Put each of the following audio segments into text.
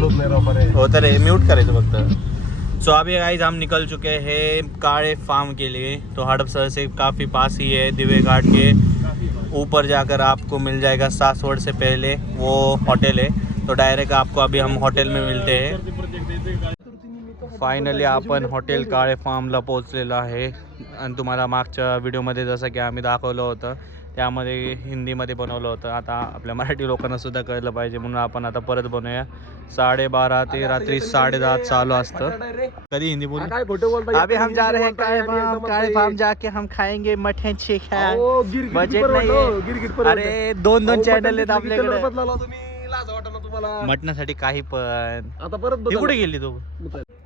चालूच नाही राव बरं हो तर म्यूट करायचं फक्त सो अभी गाइस हम निकल चुके हैं काड़े फार्म के लिए। तो हड़पसर से काफ़ी पास ही है दिवे घाट के। ऊपर जाकर आपको मिल जाएगा सासवड़ से पहले वो होटल है। तो डायरेक्ट आपको अभी हम होटल में मिलते हैं। फायनली आपण हॉटेल काळे फार्मला पोहोचलेलो आहे आणि तुम्हाला मागच्या व्हिडिओमध्ये जसं की आम्ही दाखवलं होतं त्यामध्ये हिंदीमध्ये बनवलं होतं. आता आपल्या मराठी लोकांना सुद्धा कळलं पाहिजे म्हणून आपण आता परत बनवूया. साडेबारा ते रात्री साडेदहा चालू असतं. कधी हिंदी बोल? अभी हम जा रहे हैं काळे फार्म काळे फार्म जाके हम खाएंगे मटन चिकन गिरगिट बजेट परवडलं, नाही. अरे दोन दोन चॅनल आहेत आपल्याकडे। लाज तुम्हाला? मटणासाठी काही पण. आता परत ती बदला. कुठे गेली तू.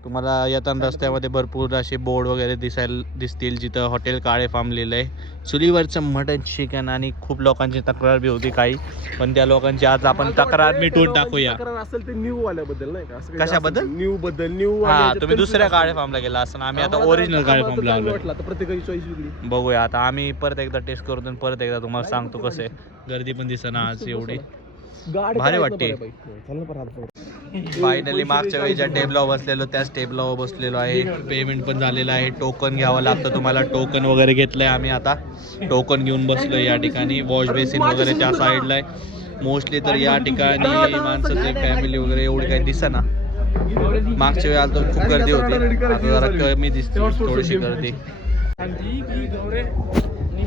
तुम्हाला येताना रस्त्यामध्ये भरपूर असे बोर्ड वगैरे दिसायला दिसतील जिथं हॉटेल काळे फार्म लिहिलं आहे. चुलीवरचं मटन चिकन आणि खूप लोकांची तक्रार बी होती काही. पण त्या लोकांची आज आपण तक्रार मिटवून टाकूया. तक्रार असेल ते न्यू वाल्याबद्दल नाही का? असं काही कशाबद्दल? असेल न्यू बद्दल न्यू हा तुम्ही दुसऱ्या काळे फार्मला गेला असं आम्ही आता ओरिजिनल काळे फार्मला आलो वाटला. तर प्रत्येकाची चॉईस वेगळी. बघूया आता आम्ही परत एकदा टेस्ट करतो आणि परत एकदा तुम्हाला सांगतो कसं आहे. गर्दी पण दिसना आज एवढी. भारी तर वाटते. फायनली मागच्या वेळी ज्या टेबलावर बसलेलो त्याच टेबलावर बसलेलो आहे. पेमेंट पण झालेलं आहे. टोकन घ्यावं लागतं तुम्हाला. टोकन वगैरे घेतलंय आम्ही आता. टोकन घेऊन बसलो या ठिकाणी. वॉश बेसिन वगैरे त्या साईडला आहे. मोस्टली तर या ठिकाणी माणसाचे फॅमिली वगैरे एवढी काही दिसेना. मागच्या वेळी आलो खूप गर्दी होती. आता जरा कमी दिसते. थोडीशी गर्दी.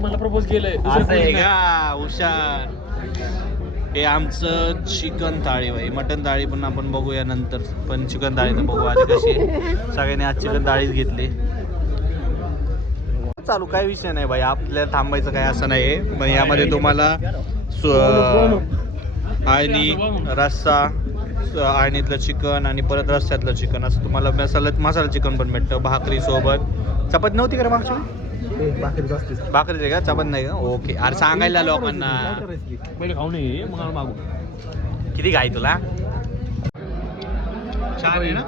मला प्रपोज केलंय. असं आहे का? हुशार. हे आमचं चिकन थाळी बाई मटन थाळी पण आपण बघूया नंतर. पण चिकन थाळी तर बघू आधी कशी सगळ्यांनी आज चिकन थाळीच घेतली. चालू काय विषय नाही बाई आपल्याला थांबायचं काय असं नाही पण यामध्ये तुम्हाला आणि रस्सा स- आणीतलं चिकन आणि परत रस्त्यातलं चिकन. असं तुम्हाला मसाला मसाला चिकन पण भेटतं. भाकरी सोबत. चपात नव्हती का मागच्या भाकरीच आहे का? चपात नाही का? ओके. अरे सांगायला लोकांना. पहिले खाऊ नये मग मागू. किती घाई तुला? छान आहे ना?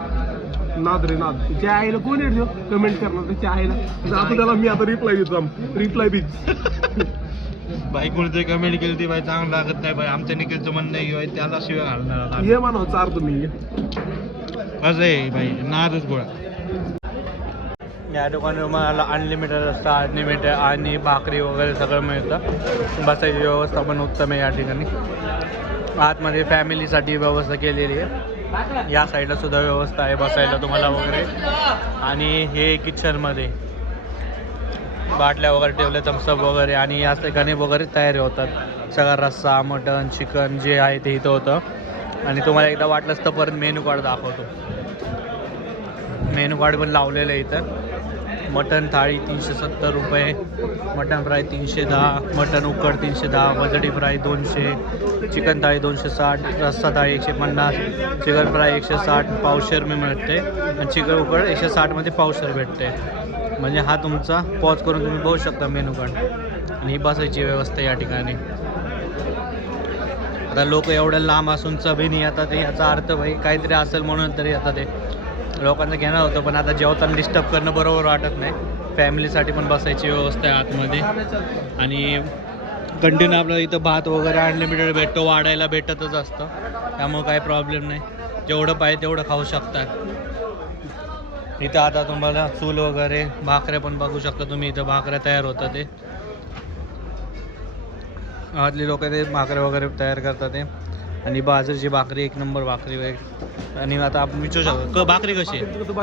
नाद रे नाद. त्या आईला कोण येतो? कमेंट करणार त्याच्या आईला. आता त्याला मी आता रिप्लाय देतो रिप्लाय बी बाई कोणतरी कमेंट केली ती बाई चांगलं लागत नाही बाई आमच्या निखिलचं म्हणणं की बाई त्याला शिवाय घालणार आता. ये म्हणा चार तुम्ही असं आहे बाई नादच गोळा. या दुकानावर मला अनलिमिटेड असतं अनलिमिटेड आणि भाकरी वगैरे सगळं मिळतं. बसायची व्यवस्था पण उत्तम आहे या ठिकाणी. आतमध्ये फॅमिलीसाठी व्यवस्था केलेली आहे. या साईडला सुद्धा व्यवस्था आहे बसायला तुम्हाला वगैरे. आणि हे किचनमध्ये बाटल्या वगैरे ठेवले थम्सअप वगैरे आणि या ठिकाणी वगैरे तयारी होतात. सगळा रस्सा मटन चिकन जे आहे ते इथं होतं. आणि तुम्हाला एकदा वाटलंच तर परत मेनू कार्ड दाखवतो. मेनू कार्ड पण लावलेलं आहे इथं. मटन थाळी तीनशे सत्तर रुपये मटन फ्राय तीनशे दहा मटन उकड तीनशे दहा वजडी फ्राय दोनशे चिकन थाळी दोनशे साठ रस्सा थाळी एकशे पन्नास चिकन फ्राय एकशे साठ पावशेर मी मिळते. आणि चिकन उकड एकशे साठमध्ये पावशेर भेटते. म्हणजे हा तुमचा पॉज करून तुम्ही बघू शकता मेनू कार्ड आणि ही बसायची व्यवस्था या ठिकाणी. आता लोक एवढ्या लांब असून चवीने येतात याचा अर्थ भाई काहीतरी असेल म्हणून तरी येतात ते. लोकांचं घेणं होतं पण आता जेवताना डिस्टर्ब करणं बरोबर वाटत नाही. फॅमिलीसाठी पण बसायची व्यवस्था आहे आतमध्ये. आणि कंटिन्यू आपल्याला इथं भात वगैरे अनलिमिटेड भेटतो वाढायला भेटतच असतं. त्यामुळं काही प्रॉब्लेम नाही. जेवढं पाहिजे तेवढं खाऊ शकतात इथं आता तुम्हाला चूल वगैरे भाकऱ्या पण बघू शकता तुम्ही इथं भाकऱ्या तयार होतात ते. आतली लोक ते भाकऱ्या वगैरे तयार करतात ते. आणि बाजरीची भाकरी एक नंबर भाकरी वगैरे. आणि आता आपण विचारू शकतो क भाकरी कशी आहे?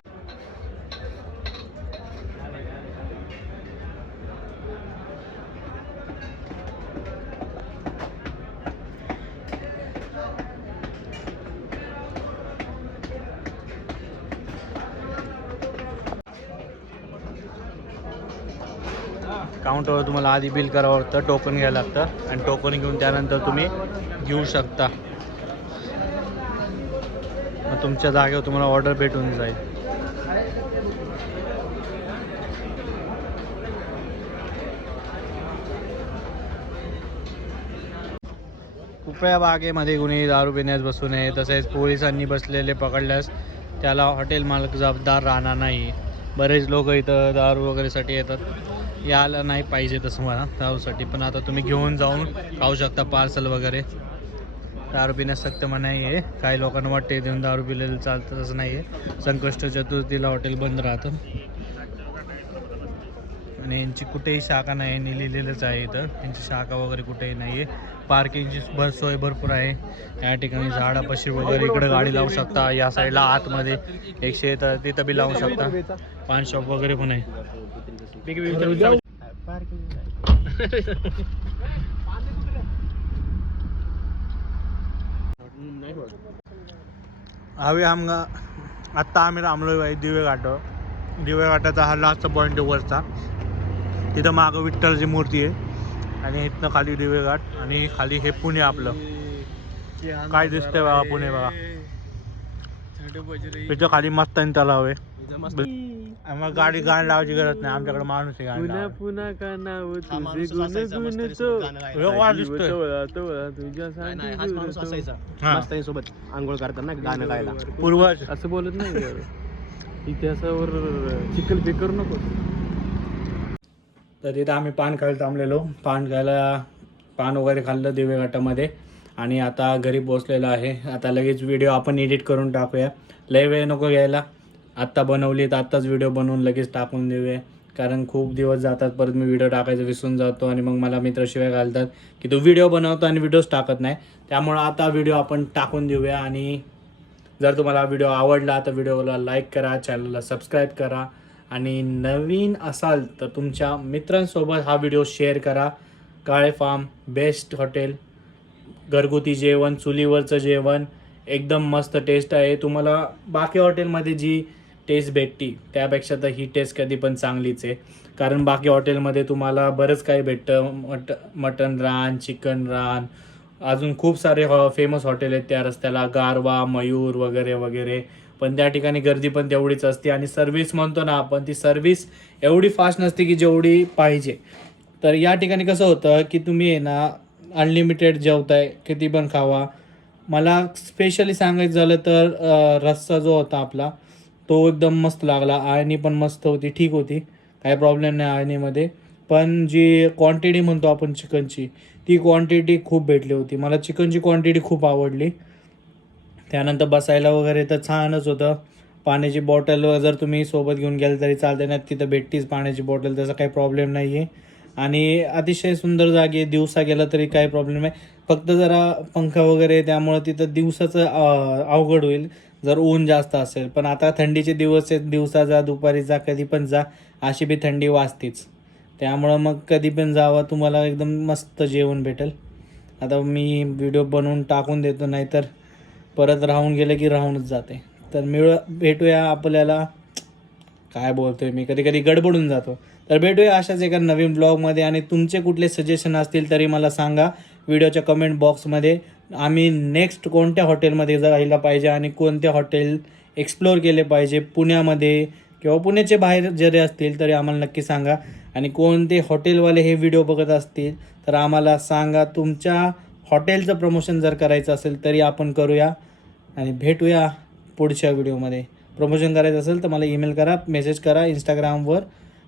काउंटरवर तुम्हाला आधी बिल करावं लागतं टोकन घ्यायला लागतं. आणि टोकन घेऊन त्यानंतर तुम्ही घेऊ शकता. तुमच्या जागेवर तुम्हाला ऑर्डर भेटून जाईल. कुपऱ्या बागेमध्ये कुणी दारू पिण्यास बसू नये तसेच पोलिसांनी बसलेले पकडल्यास त्याला हॉटेल मालक जबाबदार राहणार नाही. बरेच लोक इथं दारू वगैरेसाठी येतात. यायला नाही पाहिजे तसं मला दारूसाठी पण आता तुम्ही घेऊन जाऊन खाऊ शकता पार्सल वगैरे. दारू पिण्यास सक्त मनाई आहे काही लोकांना वाटते देऊन दारू पिलेलं चालतं तसं नाही आहे संकष्ट चतुर्थीला हॉटेल बंद राहतं आणि यांची कुठेही शाखा नाही आहे यांनी लिहिलेलंच आहे इथं यांची शाखा वगैरे कुठेही नाही आहे पार्किंगची भर सोय भरपूर आहे या ठिकाणी झाडापाशी वगैरे इकडे गाडी लावू शकता या साईडला आतमध्ये एकशे तर तिथं बी लावू शकता पान शॉप वगैरे पण आहे बिग बिग तर विचार- हवे हम आत्ता आम्ही आहे दिवे घाट. दिवे घाटाचा हा लास्टचा पॉईंट आहे वरचा. तिथं मागं विठ्ठलची मूर्ती आहे. आणि इथनं खाली दिवे घाट आणि खाली हे पुणे आपलं. काय दिसतंय बघा पुणे बघा. इथं खाली मस्त तलाव आहे. मग गाडी गाणी लावायची गरज नाही. आमच्याकडे माणूस आहे गाणी पुन्हा लावायला. पुन्हा का नाव हा माणूस असायचा, मस्त सोबत दिसतोय. तुझ्या नाही, नाही, हाच साठी माणूस झुरतो. असायचा. हा. मस्त सोबत आंघोळ करताना गाणं गायला. पूर्वज. असं बोलत नाही? इतिहासावर चिखल पे करू नको. तर तिथं आम्ही पान खायला थांबलेलो. पान खायला पान वगैरे खाल्लं दिवे घाटामध्ये. आणि आता घरी पोचलेलो आहे. आता लगेच व्हिडिओ आपण एडिट करून टाकूया. लय वेळ नको घ्यायला. आत्ता बनवली तर आत्ताच व्हिडिओ बनवून लगेच टाकून देऊया. कारण खूप दिवस जातात परत मी व्हिडिओ टाकायचं विसरून जातो आणि मग मला मित्र शिवाय घालतात की तो व्हिडिओ बनवतो आणि व्हिडिओज टाकत नाही. त्यामुळं आता व्हिडिओ आपण टाकून देऊया आणि जर तुम्हाला व्हिडिओ आवडला तर व्हिडिओला लाईक करा चॅनलला सबस्क्राईब करा. आणि नवीन असाल तर तुमच्या मित्रांसोबत हा व्हिडिओ शेअर करा. काळे फार्म बेस्ट हॉटेल घरगुती जेवण चुलीवरचं जेवण एकदम मस्त टेस्ट आहे. तुम्हाला बाकी हॉटेलमध्ये जी टेस्ट भेटती. त्यापेक्षा तर ही टेस्ट कधी पण चांगलीच आहे. कारण बाकी हॉटेलमध्ये तुम्हाला बरंच काही भेटतं. मट मटन रान चिकन रान अजून खूप सारे हॉ फेमस हॉटेल आहेत त्या रस्त्याला. गारवा मयूर वगैरे वगैरे. पण त्या ठिकाणी गर्दी पण तेवढीच असते आणि सर्व्हिस म्हणतो ना आपण ती सर्व्हिस एवढी फास्ट नसते की जेवढी पाहिजे. तर या ठिकाणी कसं होतं की तुम्ही आहे ना अनलिमिटेड जेवताय किती पण खावा. मला स्पेशली सांगायचं झालं तर रस्सा जो होता आपला तो एकदम मस्त लागला. आळणी पण मस्त होती ठीक होती. काही प्रॉब्लेम नाही आळणीमध्ये पण जी क्वांटिटी म्हणतो आपण चिकनची ती क्वांटिटी खूप भेटली होती. मला चिकनची क्वांटिटी खूप आवडली. त्यानंतर बसायला वगैरे तर छानच होतं. पाण्याची बॉटल जर तुम्ही सोबत घेऊन गेलं तरी चालते ना तिथं भेटतीच पाण्याची बॉटल त्याचा काही प्रॉब्लेम नाही आहे आणि अतिशय सुंदर जागे दिवसा गेला तरी काही प्रॉब्लेम नाही. फक्त जरा पंखा वगैरे त्यामुळं तिथं दिवसाचं अवघड होईल. जर ऊन जास्त असेल पण आता थंडीचे दिवस आहेत दिवसा जा दुपारी जा कधी पण जा अशी बी थंडी वाजतीच. त्यामुळं मग कधी पण जावं तुम्हाला एकदम मस्त जेवण भेटेल. आता मी व्हिडिओ बनवून टाकून देतो नाहीतर परत राहून गेले की राहूनच जाते. तर मिळ भेटूया आपल्याला. काय बोलतोय मी? कधी कधी गडबडून जातो. तर भेटूया अशाच एका नवीन ब्लॉगमध्ये आणि तुमचे कुठले सजेशन असतील तरी मला सांगा. व्हिडिओच्या कमेंट बॉक्समध्ये आम्ही नेक्स्ट कोणत्या हॉटेलमध्ये जायला पाहिजे आणि कोणते हॉटेल एक्सप्लोअर केले पाहिजे पुण्यामध्ये किंवा पुण्याचे बाहेर जरी असतील तरी आम्हाला नक्की सांगा. आणि कोणते हॉटेलवाले हे व्हिडिओ बघत असतील तर आम्हाला सांगा. तुमच्या हॉटेलचं प्रमोशन जर करायचं असेल तरी आपण करूया. आणि भेटूया पुढच्या व्हिडिओमध्ये प्रमोशन करायचं असेल तर मला ईमेल करा मेसेज करा इंस्टाग्रामवर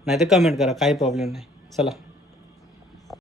नाही तर कमेंट करा. काही प्रॉब्लेम नाही. चला.